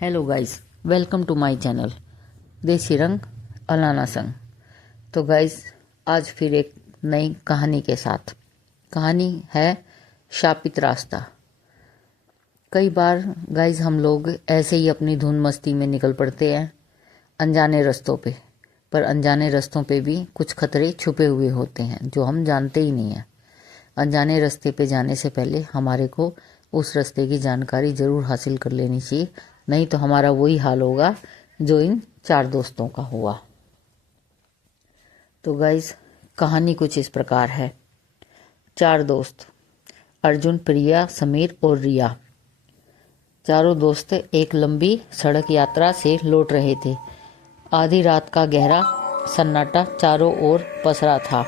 Hello guys, welcome to my channel Desi Rang Alana संग। तो guys, आज फिर एक नई कहानी के साथ। कहानी है शापित रास्ता। कई बार गाइस हम लोग ऐसे ही अपनी धुन मस्ती में निकल पड़ते हैं अनजाने रास्तों पे। पर अनजाने रास्तों पे भी कुछ खतरे छुपे हुए होते हैं जो हम जानते ही नहीं हैं। अनजाने रास्ते पे जाने से पहले हमारे को उस रास्ते की जानकारी ज़रूर हासिल कर लेनी चाहिए, नहीं तो हमारा वही हाल होगा जो इन 4 दोस्तों का हुआ। तो गाइस, कहानी कुछ इस प्रकार है। 4 दोस्त, अर्जुन, प्रिया, समीर और रिया। चारों दोस्त एक लंबी सड़क यात्रा से लौट रहे थे। आधी रात का गहरा सन्नाटा चारों ओर पसरा था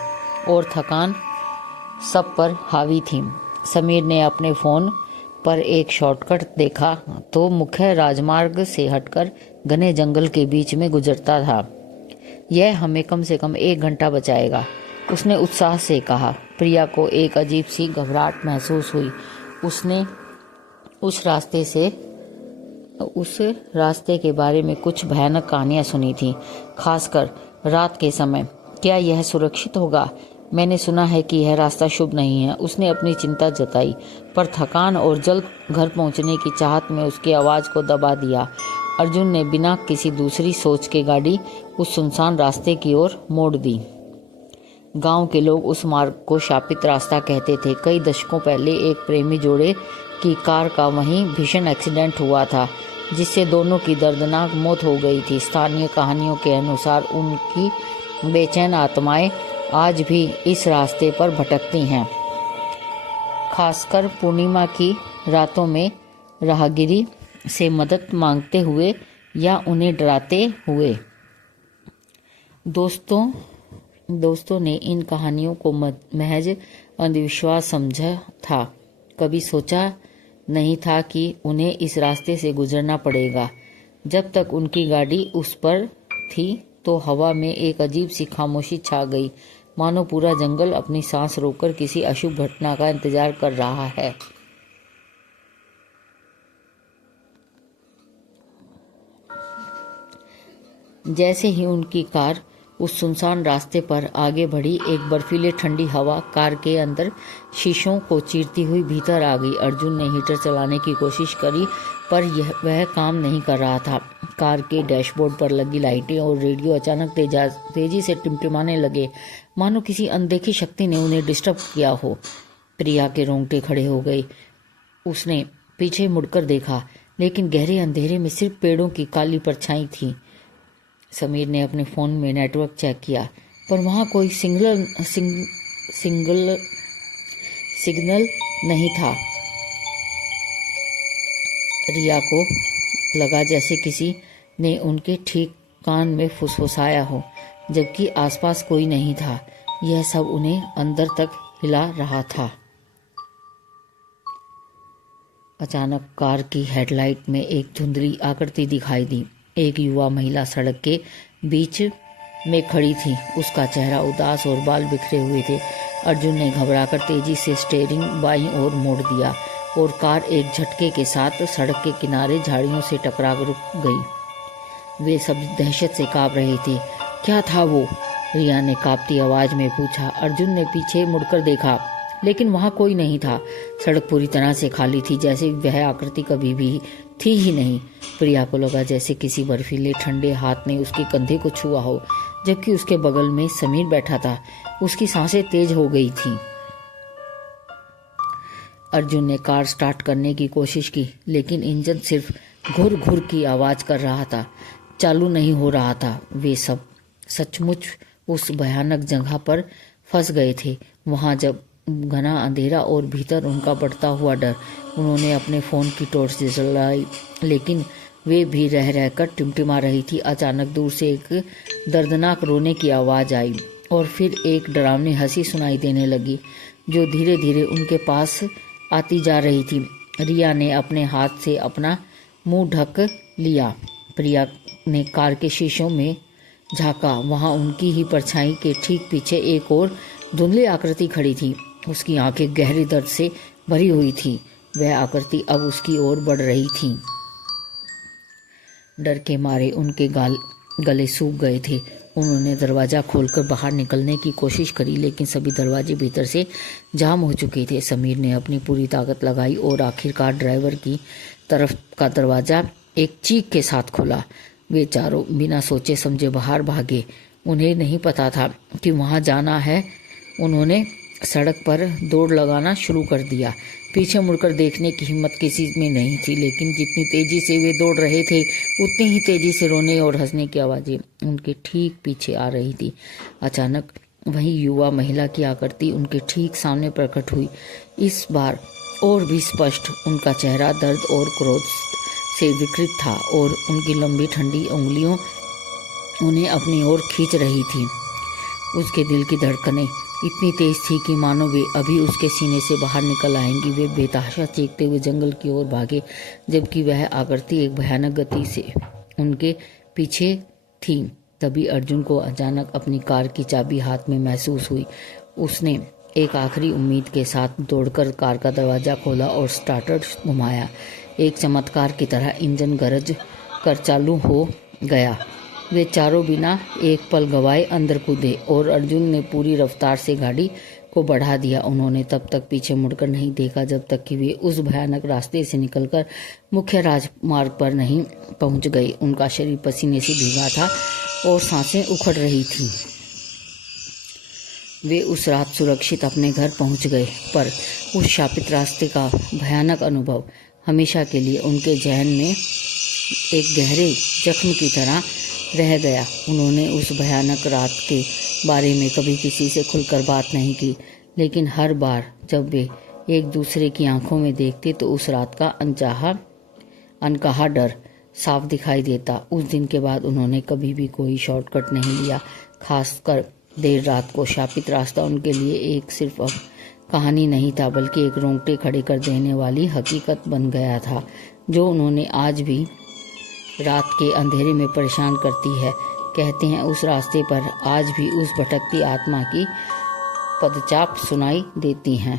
और थकान सब पर हावी थी। समीर ने अपने फोन पर एक शॉर्टकट देखा तो मुख्य राजमार्ग से हटकर घने जंगल के बीच में गुजरता था। यह हमें कम से कम 1 घंटा बचाएगा, उसने उत्साह से कहा। प्रिया को एक अजीब सी घबराहट महसूस हुई। उसने उस रास्ते के बारे में कुछ भयानक कहानियां सुनी थी, खासकर रात के समय। क्या यह सुरक्षित होगा? मैंने सुना है कि यह रास्ता शुभ नहीं है, उसने अपनी चिंता जताई। पर थकान और जल्द घर पहुंचने की चाहत में उसकी आवाज़ को दबा दिया। अर्जुन ने बिना किसी दूसरी सोच के गाड़ी उस सुनसान रास्ते की ओर मोड़ दी। गांव के लोग उस मार्ग को शापित रास्ता कहते थे। कई दशकों पहले एक प्रेमी जोड़े की कार का वहीं भीषण एक्सीडेंट हुआ था, जिससे दोनों की दर्दनाक मौत हो गई थी। स्थानीय कहानियों के अनुसार उनकी बेचैन आत्माएं आज भी इस रास्ते पर भटकती हैं, खासकर पूर्णिमा की रातों में राहगीरी से मदद मांगते हुए या उन्हें डराते हुए। दोस्तों ने इन कहानियों को महज अंधविश्वास समझा था। कभी सोचा नहीं था कि उन्हें इस रास्ते से गुजरना पड़ेगा। जब तक उनकी गाड़ी उस पर थी तो हवा में एक अजीब सी खामोशी छा गई, मानो पूरा जंगल अपनी सांस रोककर किसी अशुभ घटना का इंतजार कर रहा है। जैसे ही उनकी कार उस सुनसान रास्ते पर आगे बढ़ी, एक बर्फीले ठंडी हवा कार के अंदर शीशों को चीरती हुई भीतर आ गई। अर्जुन ने हीटर चलाने की कोशिश करी, पर वह काम नहीं कर रहा था। कार के डैशबोर्ड पर लगी लाइटें और रेडियो अचानक तेजी से टिमटिमाने लगे, मानो किसी अनदेखी शक्ति ने उन्हें डिस्टर्ब किया हो। प्रिया के रोंगटे खड़े हो गए। उसने पीछे मुड़कर देखा, लेकिन गहरे अंधेरे में सिर्फ पेड़ों की काली परछाई थी। समीर ने अपने फोन में नेटवर्क चेक किया, पर वहां कोई सिग्नल नहीं था। रिया को लगा जैसे किसी ने उनके ठीक कान में फुसफुसाया हो, जबकि आसपास कोई नहीं था। यह सब उन्हें अंदर तक हिला रहा था। अचानक कार की हेडलाइट में एक धुंधली आकृति दिखाई दी। एक युवा महिला सड़क के बीच में खड़ी थी। उसका चेहरा उदास और बाल बिखरे हुए थे। अर्जुन ने घबराकर तेजी से स्टीयरिंग बाईं ओर मोड़ दिया और कार एक झटके के साथ सड़क के किनारे झाड़ियों से टकरा रुक गई। वे सब दहशत से कांप रहे थे। क्या था वो? रिया ने कांपती आवाज में पूछा। अर्जुन ने पीछे मुड़कर देखा, लेकिन वहां कोई नहीं था। सड़क पूरी तरह से खाली थी, जैसे वह आकृति कभी भी थी ही नहीं। प्रिया को लगा जैसे किसी बर्फीले ठंडे हाथ ने उसके कंधे को छुआ हो, जबकि उसके बगल में समीर बैठा था। उसकी सांसें तेज हो गई थीं। अर्जुन ने कार स्टार्ट करने की कोशिश की, लेकिन इंजन सिर्फ घुर घुर की आवाज कर रहा था, चालू नहीं हो रहा था। वे सब सचमुच उस भयानक जगह पर फंस गए थे। वहां जब घना अंधेरा और भीतर उनका बढ़ता हुआ डर। उन्होंने अपने फोन की टॉर्च जलाई, लेकिन वे भी रह रहकर टिमटिमा रही थी। अचानक दूर से एक दर्दनाक रोने की आवाज आई और फिर एक डरावनी हंसी सुनाई देने लगी, जो धीरे धीरे उनके पास आती जा रही थी। रिया ने अपने हाथ से अपना मुंह ढक लिया। प्रिया ने कार के शीशों में झांका। वहां उनकी ही परछाई के ठीक पीछे एक और धुंधली आकृति खड़ी थी। उसकी आंखें गहरे दर्द से भरी हुई थी। वह आकृति अब उसकी ओर बढ़ रही थी। डर के मारे उनके गले सूख गए थे। उन्होंने दरवाज़ा खोलकर बाहर निकलने की कोशिश करी, लेकिन सभी दरवाजे भीतर से जाम हो चुके थे। समीर ने अपनी पूरी ताकत लगाई और आखिरकार ड्राइवर की तरफ का दरवाज़ा एक चीख के साथ खुला। वे चारों बिना सोचे समझे बाहर भागे। उन्हें नहीं पता था कि वहाँ जाना है। उन्होंने सड़क पर दौड़ लगाना शुरू कर दिया। पीछे मुड़कर देखने की हिम्मत किसी में नहीं थी, लेकिन जितनी तेजी से वे दौड़ रहे थे उतनी ही तेजी से रोने और हंसने की आवाज़ें उनके ठीक पीछे आ रही थी। अचानक वही युवा महिला की आकृति उनके ठीक सामने प्रकट हुई। इस बार और भी स्पष्ट उनका चेहरा दर्द और क्रोध से विकृत था और उनकी लंबी ठंडी उंगलियों उन्हें अपनी ओर खींच रही थी। उसके दिल की धड़कनें इतनी तेज थी कि मानो वे अभी उसके सीने से बाहर निकल आएंगी। वे बेतहाशा चीखते हुए जंगल की ओर भागे, जबकि वह आकृति एक भयानक गति से उनके पीछे थी। तभी अर्जुन को अचानक अपनी कार की चाबी हाथ में महसूस हुई। उसने एक आखिरी उम्मीद के साथ दौड़कर कार का दरवाज़ा खोला और स्टार्टर घुमाया। एक चमत्कार की तरह इंजन गरज कर चालू हो गया। वे चारों बिना एक पल गवाए अंदर कूदे और अर्जुन ने पूरी रफ्तार से गाड़ी को बढ़ा दिया। उन्होंने तब तक पीछे मुड़कर नहीं देखा जब तक कि वे उस भयानक रास्ते से निकलकर मुख्य राजमार्ग पर नहीं पहुंच गए। उनका शरीर पसीने से भीगा था और सांसें उखड़ रही थीं। वे उस रात सुरक्षित अपने घर पहुंच गए, पर उस शापित रास्ते का भयानक अनुभव हमेशा के लिए उनके जहन में एक गहरे जख्म की तरह रह गया। उन्होंने उस भयानक रात के बारे में कभी किसी से खुलकर बात नहीं की, लेकिन हर बार जब वे एक दूसरे की आंखों में देखते तो उस रात का अनकहा डर साफ दिखाई देता। उस दिन के बाद उन्होंने कभी भी कोई शॉर्टकट नहीं लिया, खासकर देर रात को। शापित रास्ता उनके लिए एक सिर्फ अब कहानी नहीं था, बल्कि एक रोंगटे खड़े कर देने वाली हकीकत बन गया था, जो उन्होंने आज भी रात के अंधेरे में परेशान करती है। कहते हैं उस रास्ते पर आज भी उस भटकती आत्मा की पदचाप सुनाई देती हैं।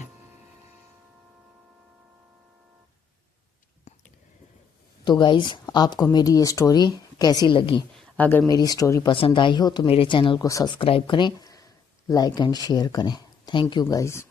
तो गाइज, आपको मेरी ये स्टोरी कैसी लगी? अगर मेरी स्टोरी पसंद आई हो तो मेरे चैनल को सब्सक्राइब करें, लाइक एंड शेयर करें। Thank you guys.